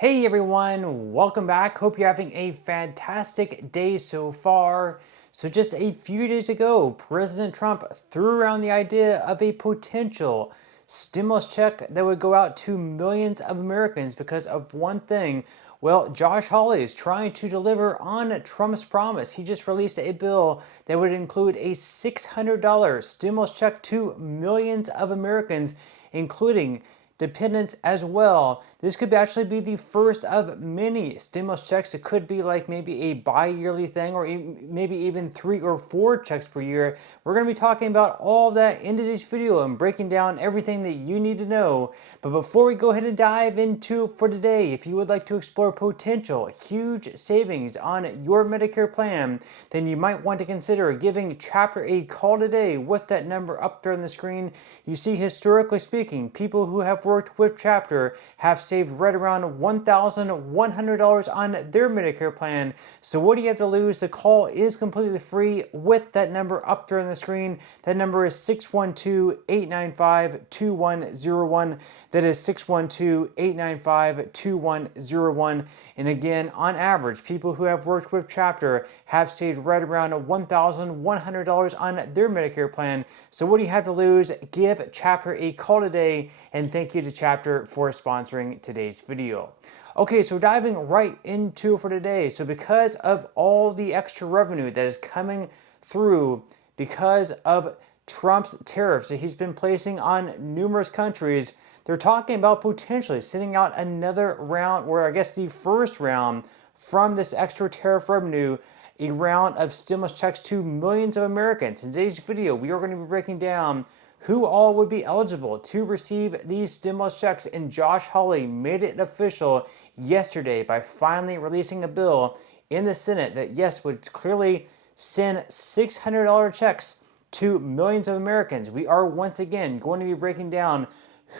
Hey everyone, welcome back. Hope you're having a fantastic day so far. So just a few days ago, President Trump threw around the idea of a potential stimulus check that would go out to millions of Americans because of one thing. Well, Josh Hawley is trying to deliver on Trump's promise. He just released a bill that would include a $600 stimulus check to millions of Americans, including dependents as well. This could actually be the first of many stimulus checks. It could be like maybe a bi-yearly thing, or maybe even 3 or 4 checks per year. We're going to be talking about all of that in today's video and breaking down everything that you need to know. But before we go ahead and dive into for today, if you would like to explore potential huge savings on your Medicare plan, then you might want to consider giving Chapter a call today with that number up there on the screen. You see, historically speaking, people who have worked with Chapter have saved right around $1,100 on their Medicare plan. So what do you have to lose? The call is completely free with that number up there on the screen. That number is 612-895-2101. That is 612-895-2101. And again, on average, people who have worked with Chapter have saved right around $1,100 on their Medicare plan. So what do you have to lose? Give Chapter a call today, and thank you to Chapter for sponsoring today's video. Okay, so diving right into for today. So because of all the extra revenue that is coming through because of Trump's tariffs that he's been placing on numerous countries, they're talking about potentially sending out another round, or I guess the first round from this extra tariff revenue, a round of stimulus checks to millions of Americans. In today's video, we are going to be breaking down who all would be eligible to receive these stimulus checks, and Josh Hawley made it official yesterday by finally releasing a bill in the Senate that, yes, would clearly send $600 checks to millions of Americans. We are once again going to be breaking down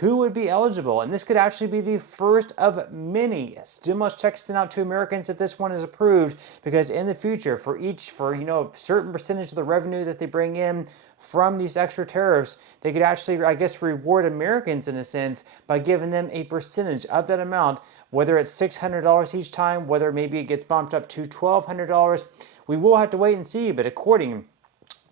who would be eligible, and this could actually be the first of many stimulus checks sent out to Americans if this one is approved, because in the future, for a certain percentage of the revenue that they bring in from these extra tariffs, they could actually, I guess, reward Americans in a sense by giving them a percentage of that amount, whether it's $600 each time, whether maybe it gets bumped up to $1,200. We will have to wait and see, but according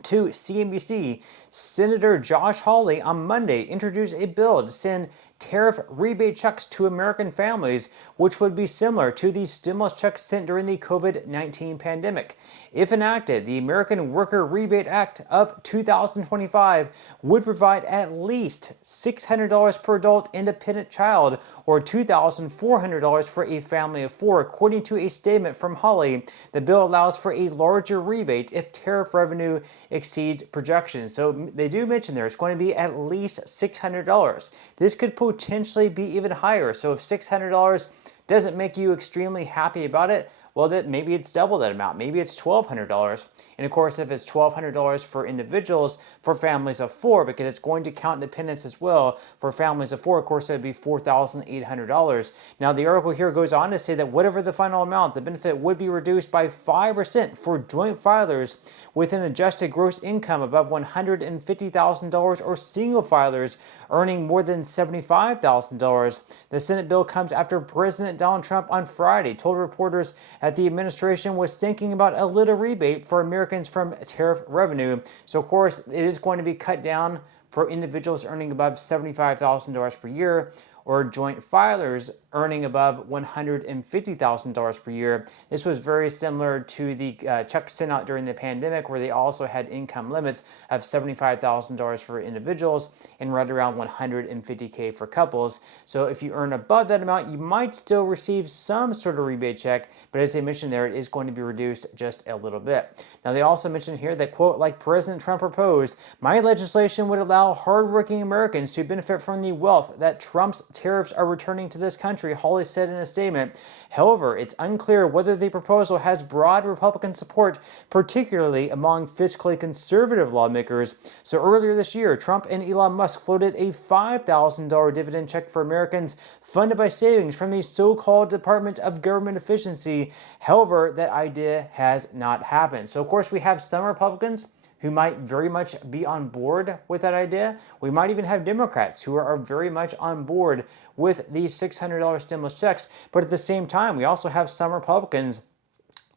to CNBC, Senator Josh Hawley on Monday introduced a bill to send tariff rebate checks to American families, which would be similar to the stimulus checks sent during the COVID-19 pandemic. If enacted, the American Worker Rebate Act of 2025 would provide at least $600 per adult independent child, or $2,400 for a family of 4. According to a statement from Hawley, the bill allows for a larger rebate if tariff revenue exceeds projections. So they do mention there it's going to be at least $600. This could potentially be even higher. So if $600 doesn't make you extremely happy about it, well, that maybe it's double that amount. Maybe it's $1,200. And of course, if it's $1,200 for individuals, for families of 4, because it's going to count dependents as well, for families of 4, of course, it would be $4,800. Now, the article here goes on to say that whatever the final amount, the benefit would be reduced by 5% for joint filers with an adjusted gross income above $150,000 or single filers earning more than $75,000. The Senate bill comes after President Donald Trump on Friday told reporters that the administration was thinking about a little rebate for Americans from tariff revenue. So, of course, it is going to be cut down for individuals earning above $75,000 per year, or joint filers earning above $150,000 per year. This was very similar to the checks sent out during the pandemic, where they also had income limits of $75,000 for individuals and right around $150K for couples. So if you earn above that amount, you might still receive some sort of rebate check, but as they mentioned there, it is going to be reduced just a little bit. Now, they also mentioned here that, quote, like President Trump proposed, my legislation would allow hardworking Americans to benefit from the wealth that Trump's tariffs are returning to this country, Hawley said in a statement. However, it's unclear whether the proposal has broad Republican support, particularly among fiscally conservative lawmakers. So earlier this year, Trump and Elon Musk floated a $5,000 dividend check for Americans funded by savings from the so-called Department of Government Efficiency. However, that idea has not happened. So of course, we have some Republicans who might very much be on board with that idea. We might even have Democrats who are very much on board with these $600 stimulus checks. But at the same time, we also have some Republicans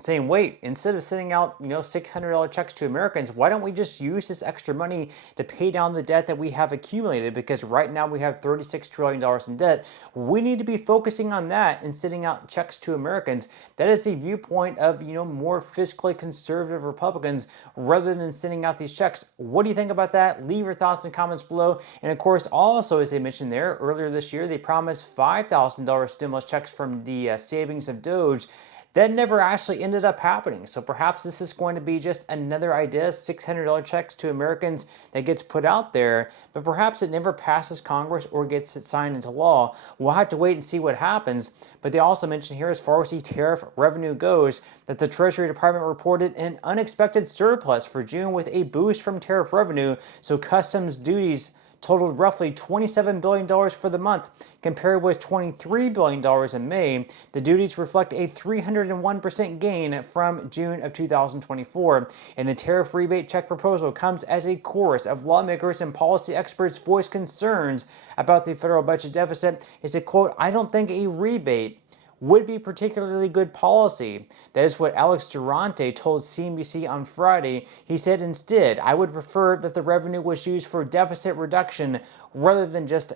saying, wait, instead of sending out, $600 checks to Americans, why don't we just use this extra money to pay down the debt that we have accumulated? Because right now we have $36 trillion in debt. We need to be focusing on that and sending out checks to Americans. That is the viewpoint of, more fiscally conservative Republicans rather than sending out these checks. What do you think about that? Leave your thoughts and comments below. And of course, also, as they mentioned there, earlier this year, they promised $5,000 stimulus checks from the savings of Doge. That never actually ended up happening. So perhaps this is going to be just another idea, $600 checks to Americans that gets put out there, but perhaps it never passes Congress or gets it signed into law. We'll have to wait and see what happens. But they also mentioned here, as far as the tariff revenue goes, that the Treasury Department reported an unexpected surplus for June with a boost from tariff revenue. So customs duties totaled roughly $27 billion for the month, compared with $23 billion in May. The duties reflect a 301% gain from June of 2024. And the tariff rebate check proposal comes as a chorus of lawmakers and policy experts voice concerns about the federal budget deficit. It's a quote, "I don't think a rebate would be particularly good policy." That is what Alex Durante told CNBC on Friday. He said, "Instead, I would prefer that the revenue was used for deficit reduction rather than just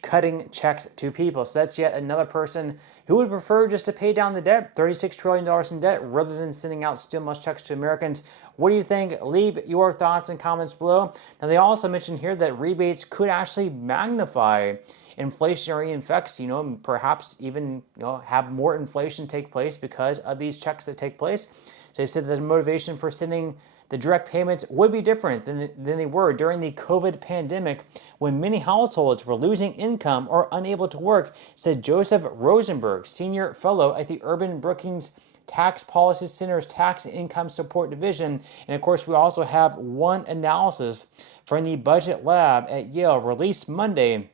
cutting checks to people." So that's yet another person who would prefer just to pay down the debt, $36 trillion in debt, rather than sending out stimulus checks to Americans. What do you think? Leave your thoughts and comments below. Now, they also mentioned here that rebates could actually magnify inflationary effects, perhaps even, have more inflation take place because of these checks that take place. So they said that the motivation for sending the direct payments would be different than they were during the COVID pandemic, when many households were losing income or unable to work, said Joseph Rosenberg, senior fellow at the Urban Brookings Tax Policy Center's Tax and Income Support Division. And of course, we also have one analysis from the Budget Lab at Yale released Monday.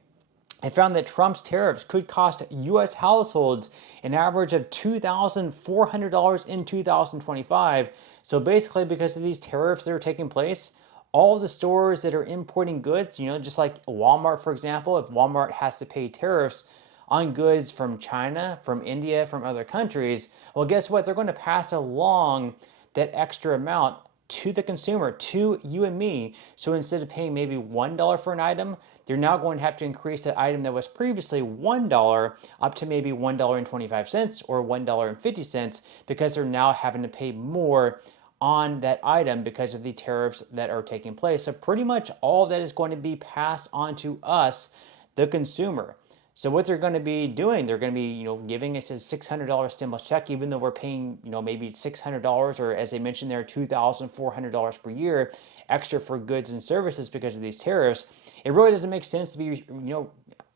It found that Trump's tariffs could cost U.S. households an average of $2,400 in 2025. So basically, because of these tariffs that are taking place, all the stores that are importing goods, just like Walmart, for example, if Walmart has to pay tariffs on goods from China, from India, from other countries, well, guess what? They're going to pass along that extra amount to the consumer, to you and me. So instead of paying maybe $1 for an item, they're now going to have to increase that item that was previously $1 up to maybe $1.25 or $1.50, because they're now having to pay more on that item because of the tariffs that are taking place. So pretty much all that is going to be passed on to us, the consumer. So what they're going to be doing, they're going to be, giving us a $600 stimulus check, even though we're paying, maybe $600, or as they mentioned there, $2,400 per year extra for goods and services because of these tariffs. It really doesn't make sense to be,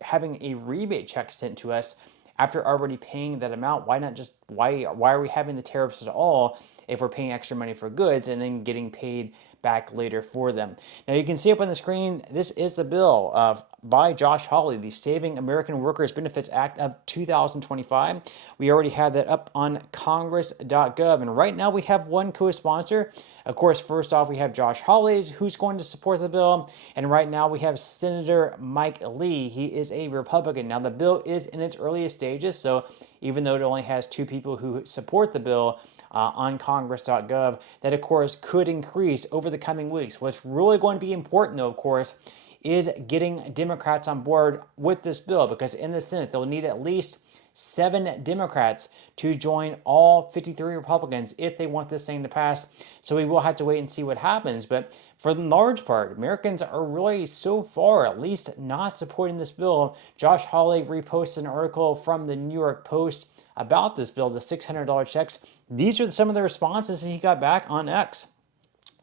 having a rebate check sent to us after already paying that amount. Why not just, why are we having the tariffs at all if we're paying extra money for goods and then getting paid back later for them? Now you can see up on the screen, this is the bill by Josh Hawley, the Saving American Workers Benefits Act of 2025. We already have that up on congress.gov, and right now we have one co-sponsor. Of course, first off, we have Josh Hawley, who's going to support the bill, and right now we have Senator Mike Lee. He is a Republican. Now the bill is in its earliest stages, so even though it only has two people who support the bill, on congress.gov, that of course could increase over the coming weeks. What's really going to be important, though, of course, is getting Democrats on board with this bill, because in the Senate they'll need at least 7 Democrats to join all 53 Republicans if they want this thing to pass. So we will have to wait and see what happens. But for the large part, Americans are really, so far at least, not supporting this bill. Josh Hawley reposted an article from the New York Post about this bill, the $600 checks. These are some of the responses that he got back on X.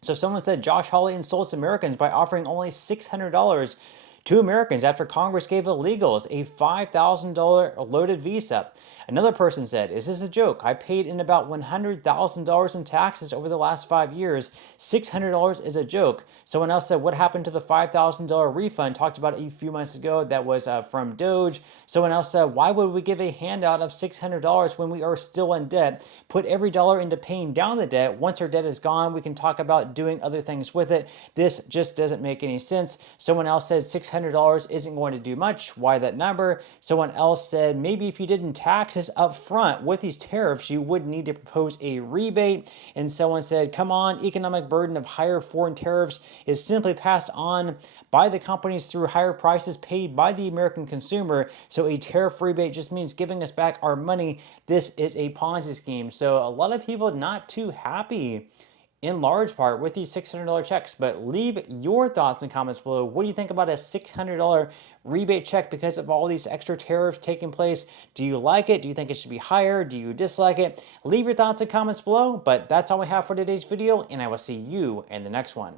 So someone said Josh Hawley insults Americans by offering only $600 Two Americans after Congress gave illegals a $5,000 loaded visa. Another person said, is this a joke? I paid in about $100,000 in taxes over the last 5 years. $600 is a joke. Someone else said, what happened to the $5,000 refund? Talked about it a few months ago. That was from Doge. Someone else said, why would we give a handout of $600 when we are still in debt? Put every dollar into paying down the debt. Once our debt is gone, we can talk about doing other things with it. This just doesn't make any sense. Someone else said $600 isn't going to do much. Why that number? Someone else said, maybe if you didn't taxes up front with these tariffs, you would need to propose a rebate. And someone said, come on, economic burden of higher foreign tariffs is simply passed on by the companies through higher prices paid by the American consumer. So a tariff rebate just means giving us back our money. This is a Ponzi scheme. So a lot of people not too happy in large part with these $600 checks, but leave your thoughts and comments below. What do you think about a $600 rebate check because of all these extra tariffs taking place? Do you like it? Do you think it should be higher? Do you dislike it? Leave your thoughts and comments below, but that's all we have for today's video, and I will see you in the next one.